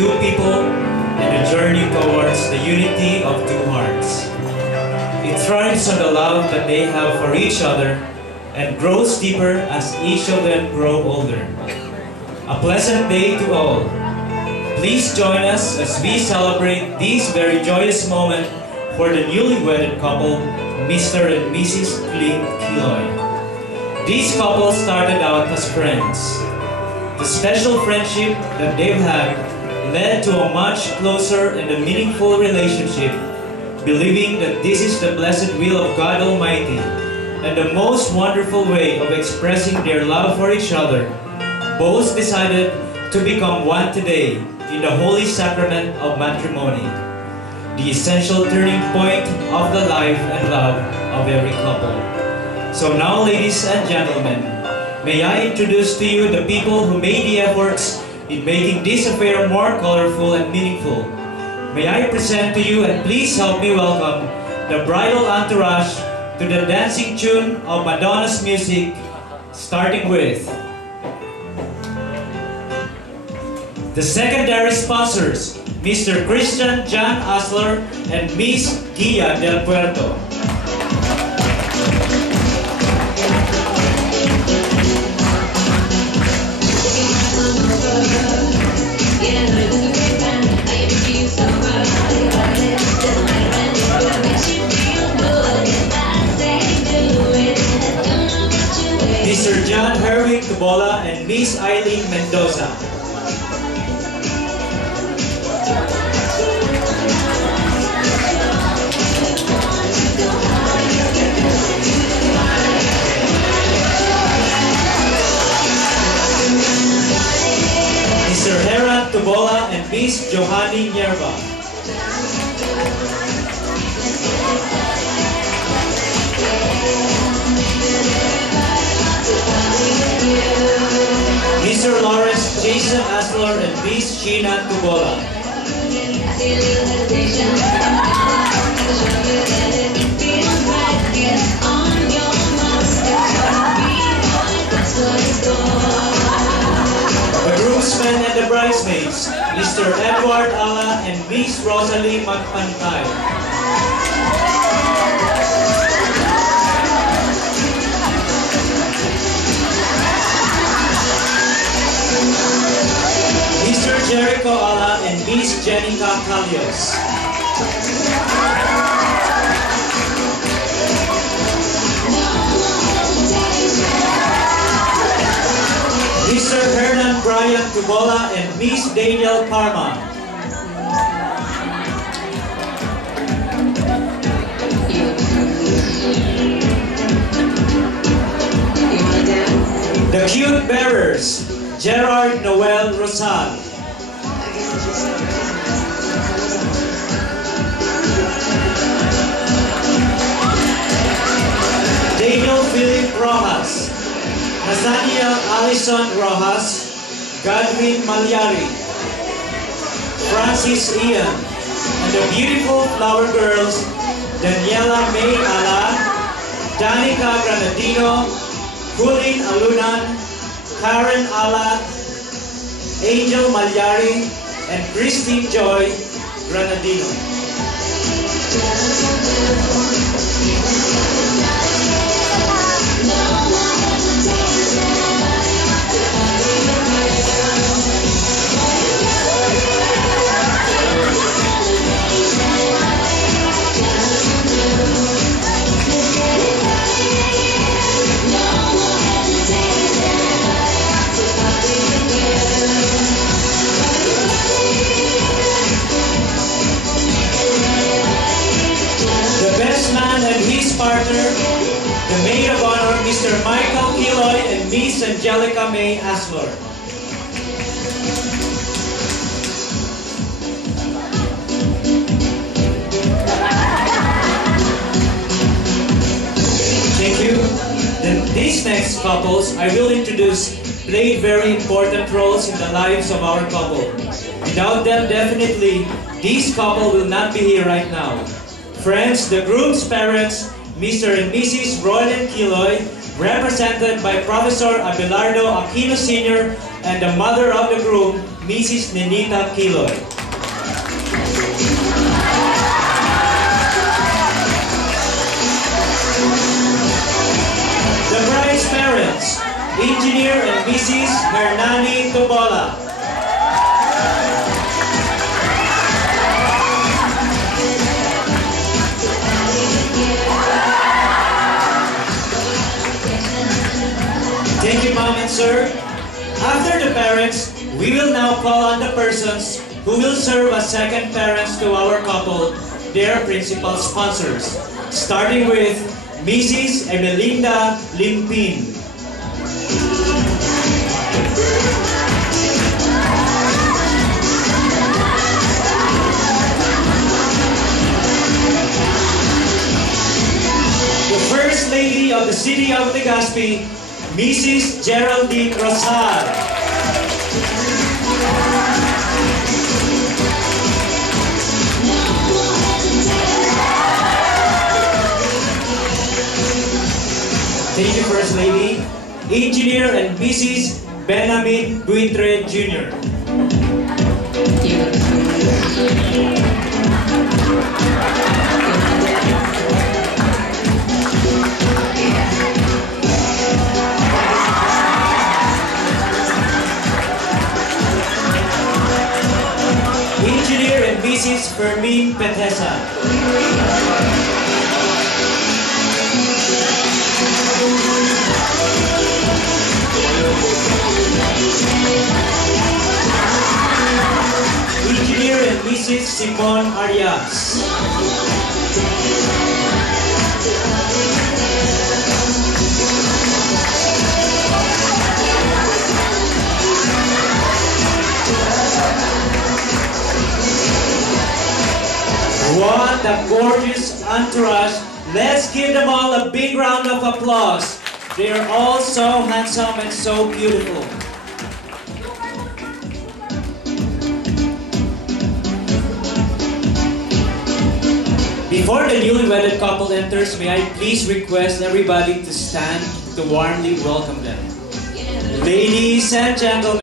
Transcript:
two people and a journey towards the unity of two hearts. It thrives on the love that they have for each other and grows deeper as each of them grow older. A pleasant day to all. Please join us as we celebrate this very joyous moment for the newly wedded couple, Mr. and Mrs. Clint Kiloy. This couple started out as friends. The special friendship that they've had led to a much closer and a meaningful relationship, believing that this is the blessed will of God Almighty and the most wonderful way of expressing their love for each other. Both decided to become one today in the holy sacrament of matrimony, the essential turning point of the life and love of every couple. So now, ladies and gentlemen, may I introduce to you the people who made the efforts in making this affair more colorful and meaningful. May I present to you, and please help me welcome, the bridal entourage to the dancing tune of Madonna's music, starting with the secondary sponsors, Mr. Christian John Asler and Miss Gia Del Puerto. Mr. John Herwig Tubola and Miss Eileen Mendoza. Mr. Heran Tubola and Miss Johanny Nierva. Mr. Lawrence Jason Asler and Miss Sheena Tubola. The groomsmen and the bridesmaids, Mr. Edward Ala and Miss Rosalie Magpantay. Mr. Jericho Ala and Miss Jenica Calios. Mr. Hernan Brian Tubola and Miss Daniel Parma. The cute bearers, Gerard Noel Rosal. Daniel Philip Rojas, Nathaniel Allison Rojas, Godwin Malyari, Francis Ian, and the beautiful flower girls, Daniela May Ala, Danica Granadino, Kulin Alunan, Karen Ala, Angel Malyari, and Christine Joy Granadino. Partner, the maid of honor, Mr. Michael Kiloy and Miss Angelica May Asler. Thank you. Then these next couples I will introduce played very important roles in the lives of our couple. Without them, definitely, this couple will not be here right now. Friends, the groom's parents, Mr. and Mrs. Roland Kiloy, represented by Professor Abelardo Aquino Sr. and the mother of the groom, Mrs. Nenita Kiloy. The bride's parents, Engineer and Mrs. Hernani Tobola. Thank you, Mom and Sir. After the parents, we will now call on the persons who will serve as second parents to our couple, their principal sponsors, starting with Mrs. Emelinda Limpin. The First Lady of the City of Legazpi, Mrs. Geraldine Rosal. Thank you, First Lady. Engineer and Mrs. Benjamin Buitre Jr. Engineer and Mrs. Fermin Petesa. Engineer and Mrs. Simon Arias. What a gorgeous entourage. Let's give them all a big round of applause. They are all so handsome and so beautiful. Before the newly wedded couple enters, may I please request everybody to stand to warmly welcome them. Ladies and gentlemen,